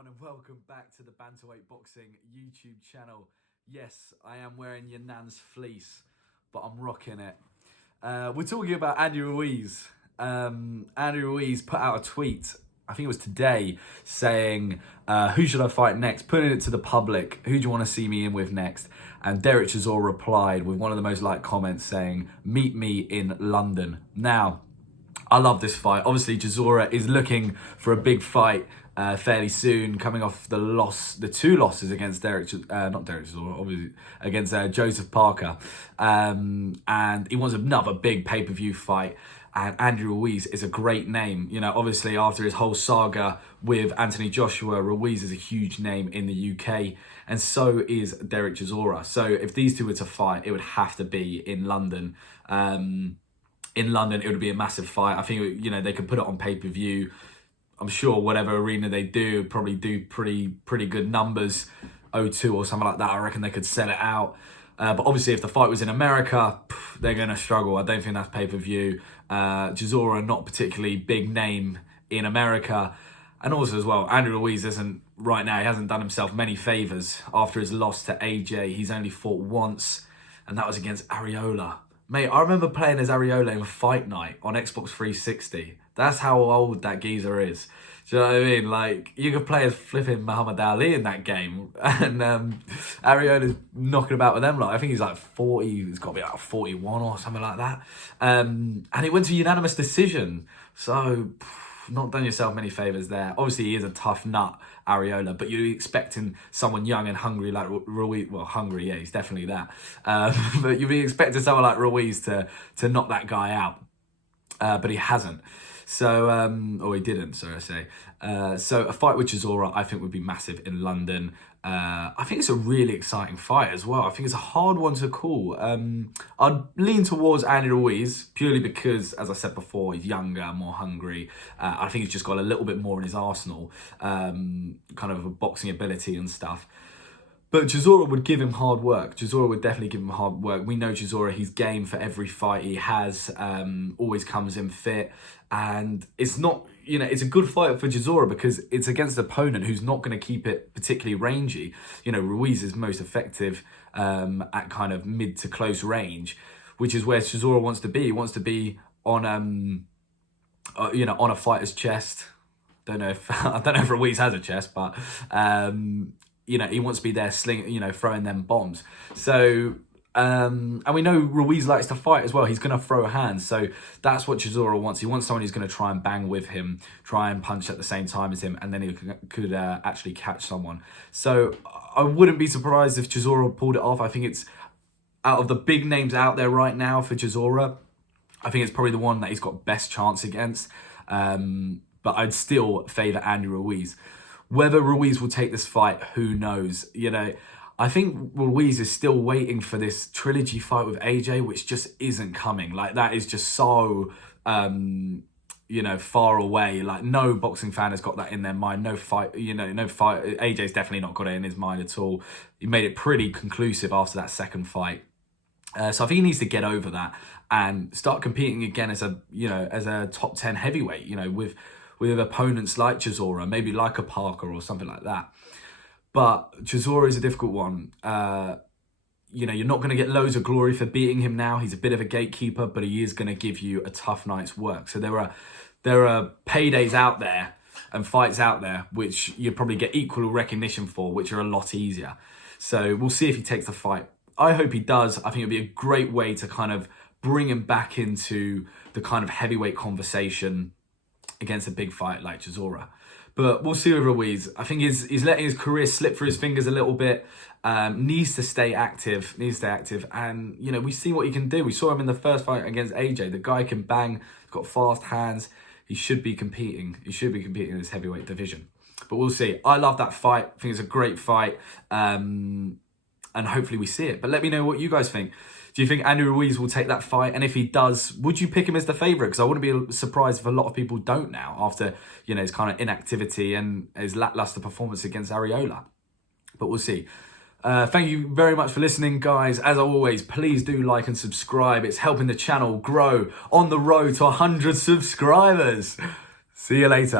everyone, and welcome back to the Bantamweight Boxing YouTube channel. Yes, I am wearing your nan's fleece, but I'm rocking it. We're talking about Andy Ruiz. Andy Ruiz put out a tweet, I think it was today, saying, who should I fight next? Putting it to the public, who do you want to see me in with next? And Derek Chisora replied with one of the most liked comments saying, meet me in London. Now, I love this fight. Obviously, Chisora is looking for a big fight fairly soon, coming off the two losses against not Derek Chisora, obviously, against Joseph Parker. And he wants another big pay-per-view fight. And Andy Ruiz is a great name. You know, obviously, after his whole saga with Anthony Joshua, Ruiz is a huge name in the UK. And so is Derek Chisora. So if these two were to fight, it would have to be in London. In London, it would be a massive fight. I think, you know, they could put it on pay-per-view. I'm sure whatever arena they do, probably do pretty good numbers, O2 or something like that. I reckon they could sell it out. But obviously, if the fight was in America, they're going to struggle. I don't think that's pay-per-view. Chisora, not particularly big name in America. And also as well, Andy Ruiz isn't, right now, he hasn't done himself many favours. After his loss to AJ, he's only fought once, and that was against Areola. Mate, I remember playing as Areola in Fight Night on Xbox 360. That's how old that geezer is. Do you know what I mean? Like, you could play as flipping Muhammad Ali in that game. And Areola's knocking about with them. Like, I think he's like 40. He's got to be like 41 or something like that. And he went to unanimous decision. So, not done yourself many favours there. Obviously, he is a tough nut, Areola, but you're expecting someone young and hungry like Ruiz. Well, hungry, yeah, he's definitely that. But you'd be expecting someone like Ruiz to knock that guy out. But he hasn't. So, or he didn't, so I say. So a fight with Chisora, I think, would be massive in London. I think it's a really exciting fight as well. I think it's a hard one to call. I'd lean towards Andy Ruiz, purely because, as I said before, he's younger, more hungry. I think he's just got a little bit more in his arsenal, kind of a boxing ability and stuff. But Chisora would give him hard work. Chisora would definitely give him hard work. We know Chisora, he's game for every fight he has, always comes in fit. And it's not, you know, it's a good fight for Chisora because it's against an opponent who's not going to keep it particularly rangy. You know, Ruiz is most effective at kind of mid to close range, which is where Chisora wants to be. He wants to be on, you know, on a fighter's chest. I don't know if Ruiz has a chest, but you know, he wants to be there throwing them bombs. So, and we know Ruiz likes to fight as well. He's going to throw hands. So that's what Chisora wants. He wants someone who's going to try and bang with him, try and punch at the same time as him, and then he could actually catch someone. So I wouldn't be surprised if Chisora pulled it off. I think it's, out of the big names out there right now for Chisora, I think it's probably the one that he's got best chance against. But I'd still favour Andy Ruiz. Whether Ruiz will take this fight, who knows? You know, I think Ruiz is still waiting for this trilogy fight with AJ, which just isn't coming. Like, that is just so, you know, far away. Like, no boxing fan has got that in their mind. No fight, you know, no fight. AJ's definitely not got it in his mind at all. He made it pretty conclusive after that second fight. So I think he needs to get over that and start competing again as a, you know, as a top 10 heavyweight, you know, with opponents like Chisora, maybe like a Parker or something like that. But Chisora is a difficult one. You know, you're not going to get loads of glory for beating him now. He's a bit of a gatekeeper, but he is going to give you a tough night's work. So there are paydays out there and fights out there which you probably get equal recognition for, which are a lot easier. So we'll see if he takes the fight. I hope he does. I think it'd be a great way to kind of bring him back into the kind of heavyweight conversation against a big fight like Chisora. But we'll see with Ruiz. I think he's letting his career slip through his fingers a little bit. Needs to stay active. And, you know, we see what he can do. We saw him in the first fight against AJ. The guy can bang. He's got fast hands. He should be competing. He should be competing in this heavyweight division. But we'll see. I love that fight. I think it's a great fight. And hopefully we see it. But let me know what you guys think. Do you think Andy Ruiz will take that fight? And if he does, would you pick him as the favourite? Because I wouldn't be surprised if a lot of people don't now after, you know, his kind of inactivity and his lacklustre performance against Areola. But we'll see. Thank you very much for listening, guys. As always, please do like and subscribe. It's helping the channel grow on the road to 100 subscribers. See you later.